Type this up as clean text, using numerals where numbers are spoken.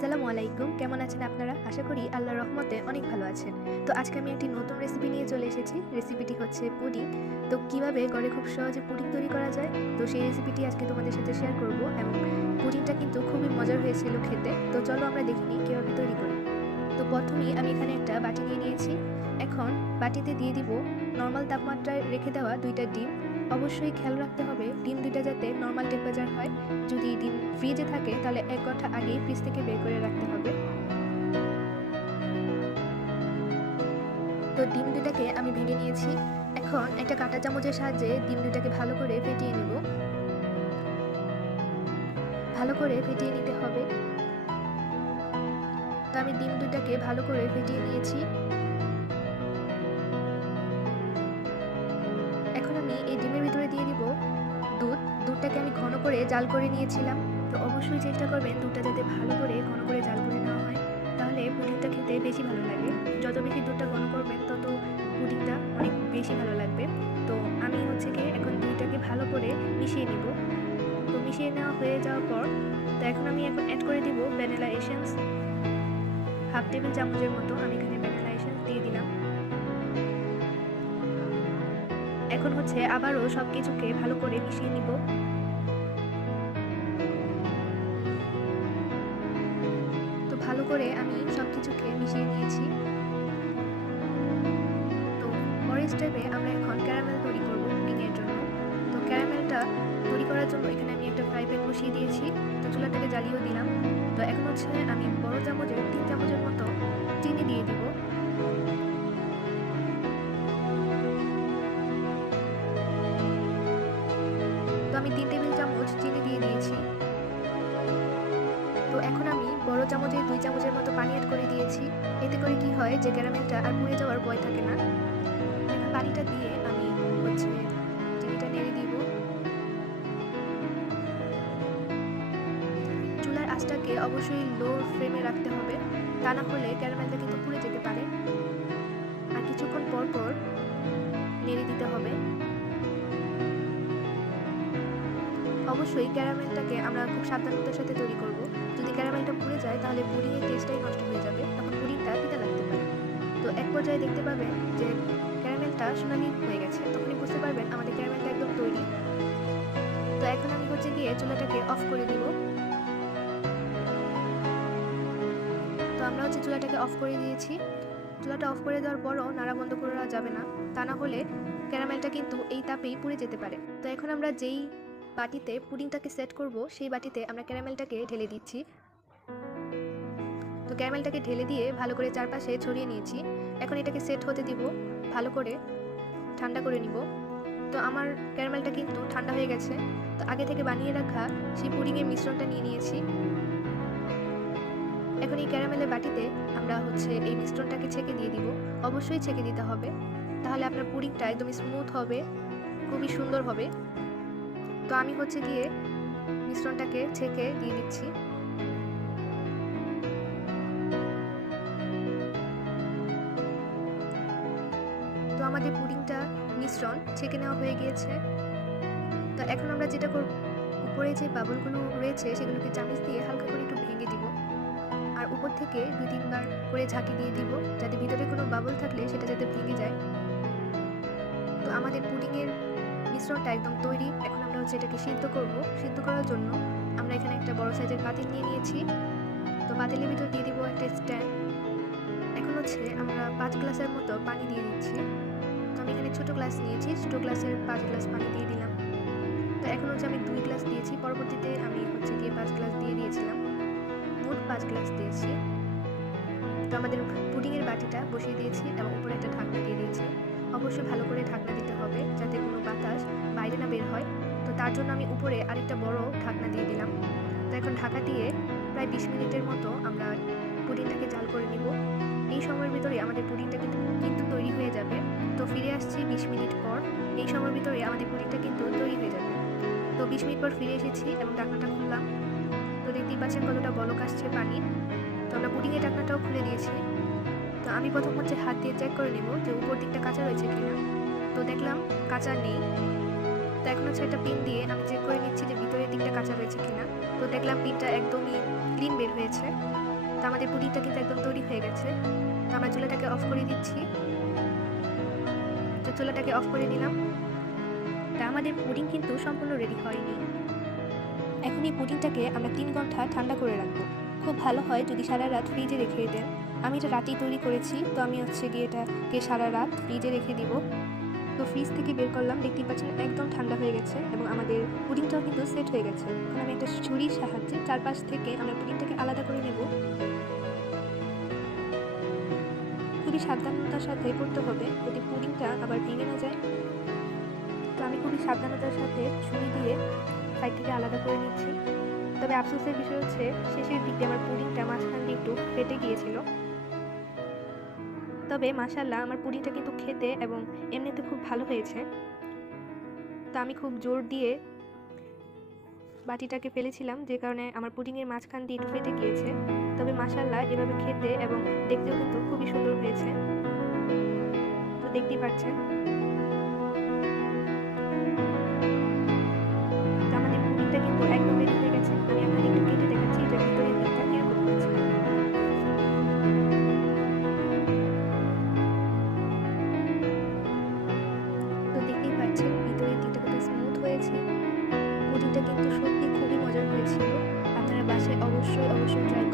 আসসালামু আলাইকুম, কেমন আছেন আপনারা? আশা করি আল্লাহর রহমতে অনেক ভালো আছেন। তো আজকে আমি একটি নতুন রেসিপি নিয়ে চলে এসেছি। রেসিপিটি হচ্ছে পুডিং। তো কিভাবে ঘরে খুব সহজে পুডিং তৈরি করা যায়, তো সেই রেসিপিটি আজকে তোমাদের সাথে শেয়ার করব। এবং পুডিংটা কিন্তু খুবই মজার হয়েছিল খেতে। তো চলো আমরা দেখে নিই কীভাবে তৈরি করি। তো প্রথমেই আমি এখানে একটা বাটি নিয়ে নিয়েছি। এখন বাটিতে দিয়ে দিব নর্মাল তাপমাত্রায় রেখে দেওয়া 2টা ডিম। অবশ্যই খেয়াল রাখতে হবে ডিম 2টা যাতে নর্মাল টেম্পারেচার হয়। যদি ডিম ফ্রিজে থাকে তাহলে 1 ঘন্টা আগেই ফ্রিজ থেকে বের করে রাখতে হবে। তো ডিম 2টাকে আমি ভেঙে নিয়েছি। এখন একটা কাঁটা চামচের সাহায্যে ডিম 2টাকে ভালো করে ফেটিয়ে নেব। ভালো করে ফেটিয়ে নিতে হবে। তো আমি ডিম 2টাকে ভালো করে ফেটিয়ে নিয়েছি। এখন আমি এই ডিমের ভিতরে দিয়ে দিব দুধটাকে আমি ঘন করে জাল করে নিয়েছিলাম। তো অবশ্যই চেষ্টা করবেন দুধটা যাতে ভালো করে ঘন করে জাল করে নেওয়া হয়, তাহলে পুডিংটা খেতে বেশি ভালো লাগে। যত বেশি দুধটা ঘন করবেন তত পুডিংটা অনেক বেশি ভালো লাগবে। তো আমি এখন দুধটাকে ভালো করে মিশিয়ে নিব। তো মিশিয়ে নেওয়া হয়ে যাওয়ার পর এখন অ্যাড করে দিব ভ্যানিলা এসেন্স। 1/2 টেবিল চামচের মতো আমি এখানে ভ্যানিলা এসেন্স দিয়ে দিলাম। এখন আবারও সব কিছুকে ভালো করে মিশিয়ে নিব। তো ভালো করে আমি সব কিছুকে মিশিয়ে নিয়েছি। তো পরের স্টেপে আমরা এখন ক্যারামেল তৈরি করব পুডিংয়ের জন্য। তো ক্যারামেলটা তৈরি করার জন্য এখানে আমি একটা ফ্রাই প্যান বসিয়ে দিয়েছি। তো চুলাটাকে জ্বালিয়েও দিলাম। তো এখন আমি বড় চামচের 3 চামচের মতো চিনি দিয়ে দিব। তো আমি 3 টেবিল চামচ চিনি দিয়ে দিয়েছি। তো এখন আমি বড় চামচের 2 চামচের মতো পানি অ্যাড করে দিয়েছি। এতে করে কি হয় যে ক্যারামেলটা আর পুড়ে যাওয়ার ভয় থাকে না। পানিটা দিয়ে আমি চিনিটা নেড়ে দিব। চুলার আঁচটাকে অবশ্যই লো ফ্লেমে রাখতে হবে, তা না হলে ক্যারামেলটা কিন্তু পুড়ে যেতে পারে। আর কিছুক্ষণ পর পর নেড়ে দিতে হবে। অবশ্যই ক্যারামেলটাকে আমরা খুব সাবধানতার সাথে তৈরি করব। যদি ক্যারামেলটা পুড়ে যায় তাহলে পুডিংয়ের টেস্টটাই নষ্ট হয়ে যাবে, তখন পুডিংটা তিতা লাগতে পারে। তো এক পর্যায়ে দেখতে পাবেন যে ক্যারামেলটা সোনালি হয়ে গেছে, তখনই বুঝতে পারবেন আমাদের ক্যারামেলটা একদম তৈরি। তো এখন আমি গিয়ে চুলাটাকে অফ করে দিব। তো আমরা চুলাটাকে অফ করে দিয়েছি। চুলাটা অফ করে দেওয়ার পরও নাড়া বন্ধ করা যাবে না, তা না হলে ক্যারামেলটা কিন্তু এই তাপেই পুড়ে যেতে পারে। তো এখন আমরা যেই বাটিতে পুডিংটাকে সেট করব সেই বাটিতে আমরা ক্যারামেলটাকে ঢেলে দিচ্ছি। তো ক্যারামেলটাকে ঢেলে দিয়ে ভালো করে চারপাশে ছড়িয়ে নিয়েছি। এখন এটাকে সেট হতে দিব, ভালো করে ঠান্ডা করে নিব। তো আমার ক্যারামেলটা কিন্তু ঠান্ডা হয়ে গেছে। তো আগে থেকে বানিয়ে রাখা সেই পুডিংয়ের মিশ্রণটা নিয়ে নিয়েছি। এখন এই ক্যারামেলের বাটিতে আমরা এই মিশ্রণটাকে ছেঁকে দিয়ে দিব। অবশ্যই ছেঁকে দিতে হবে, তাহলে আপনার পুডিংটা একদম স্মুথ হবে, খুবই সুন্দর হবে। তো আমি গিয়ে মিশ্রণটাকে ছেঁকে দিয়ে দিচ্ছি। তো আমাদের পুডিংটা মিশ্রণ ছেঁকে নেওয়া হয়ে গিয়েছে। তো এখন আমরা যেটা করব, উপরে যে বাবলগুলো রয়েছে সেগুলোকে চামচ দিয়ে হালকা করে একটু ভেঙে দিব। আর উপর থেকে 2-3 বার করে ঝাঁকি দিয়ে দিব, যাতে ভিতরে কোনো বাবল থাকলে সেটা যাতে ভেঙে যায়। তো আমাদের পুডিংয়ের মিশ্রণটা একদম তৈরি। এখন আমরা এটাকে সিদ্ধ করব। সিদ্ধ করার জন্য আমরা এখানে একটা বড় সাইজের পাতিল নিয়ে নিয়েছি। তো পাতিলের ভিতর দিয়ে দিব একটা স্ট্যান্ড। এখন আমরা 5 গ্লাসের মতো পানি দিয়ে দিচ্ছি। তো আমি এখানে ছোট গ্লাস নিয়েছি, ছোট গ্লাসের 5 গ্লাস পানি দিয়ে দিলাম। তো এখন আমি 2 গ্লাস দিয়েছি, পরবর্তীতে আমি গিয়ে 5 গ্লাস দিয়ে দিয়েছিলাম, মোট 5 গ্লাস দিয়েছি। তো আমাদের পুডিংয়ের বাটিটা বসিয়ে দিয়েছি এবং উপরে একটা ঢাকনা দিয়ে দিয়েছি। অবশ্যই ভালো করে ঢাকনা দিতে হবে যাতে কোনো বাতাস বাইরে না বের হয়। তো তার জন্য আমি উপরে আরেকটা বড় ঢাকনা দিয়ে দিলাম। তো এখন ঢাকা দিয়ে প্রায় 20 মিনিটের মতো আমরা পুডিংটাকে জাল করে নিব। এই সময়ের ভিতরে আমাদের পুডিংটা কিন্তু তৈরি হয়ে যাবে। তো ফিরে আসছি 20 মিনিট পর। এই সময়ের ভিতরে আমাদের পুডিংটা কিন্তু তৈরি হয়ে যাবে। তো 20 মিনিট পর ফিরে এসেছি এবং ঢাকনাটা খুললাম। তো দেখতেই পাচ্ছেন কতটা বলক আসছে পানির। তো আমরা পুডিংয়ের ঢাকনাটাও খুলে দিয়েছি। তো আমি প্রথম হাত দিয়ে চেক করে নেব যে উপর দিকটা কাঁচা রয়েছে কিনা। তো দেখলাম কাঁচা নেই। তো এখন একটা পিন দিয়ে আমি চেক করে নিচ্ছি যে ভিতরের দিকটা কাঁচা রয়েছে কিনা। তো দেখলাম পিনটা একদমই ক্লিন বের হয়েছে। তো আমাদের পুডিংটা কিন্তু একদম তৈরি হয়ে গেছে। তো আমরা চুলাটাকে অফ করে দিচ্ছি। তো চুলাটাকে অফ করে দিলাম। তা আমাদের পুডিং কিন্তু সম্পূর্ণ রেডি হয়নি। এখন এই পুডিংটাকে আমরা 3 ঘন্টা ঠান্ডা করে রাখবো। খুব ভালো হয় যদি সারা রাত ফ্রিজে রেখে দেন। আমি এটা রাতেই তৈরি করেছি, তো আমি গিয়ে এটাকে সারা রাত ফ্রিজে রেখে দিব। তো ফ্রিজ থেকে বের করলাম, দেখতেই পাচ্ছেন একদম ঠান্ডা হয়ে গেছে এবং আমাদের পুডিংটাও কিন্তু সেট হয়ে গেছে। এখন আমি একটা ছুরির সাহায্যে চারপাশ থেকে আমরা পুডিংটাকে আলাদা করে নেব। খুবই সাবধানতার সাথে করতে হবে যাতে পুডিংটা আবার ভেঙে না যায়। তো আমি খুবই সাবধানতার সাথে ছুরি দিয়ে সাইড থেকে আলাদা করে নিচ্ছি। তবে আফসোসের বিষয় হচ্ছে শেষের দিকে আমার পুডিংটা মাঝখান দিয়ে একটু ফেটে গিয়েছিল। তবে মাশাআল্লাহ আমার পুডিংটা কিন্তু খেতে এবং এমনিতে খুব ভালো হয়েছে। তো আমি খুব জোর দিয়ে বাটিটাকে ফেলেছিলাম, যে কারণে আমার পুডিংয়ের মাঝখান দিয়ে একটু ফেটে গিয়েছে। তবে মাশাআল্লাহ এভাবে খেতে এবং দেখতেও কিন্তু খুবই সুন্দর হয়েছে। তো দেখতেই পাচ্ছেন তো আমাদের পুডিংটা কিন্তু একদম রেডি হয়ে গেছে। আমি আপনাদের একটু কেটে দেখাচ্ছি এটার ভিতরের দিকটা কিরকম হয়েছে। তো দেখতেই পাচ্ছেন ভিতরের দিকটা কত স্মুথ হয়েছে। পুডিংটা কিন্তু সত্যি খুবই মজার হয়েছিল। আপনারা বাসায় অবশ্যই ট্রাই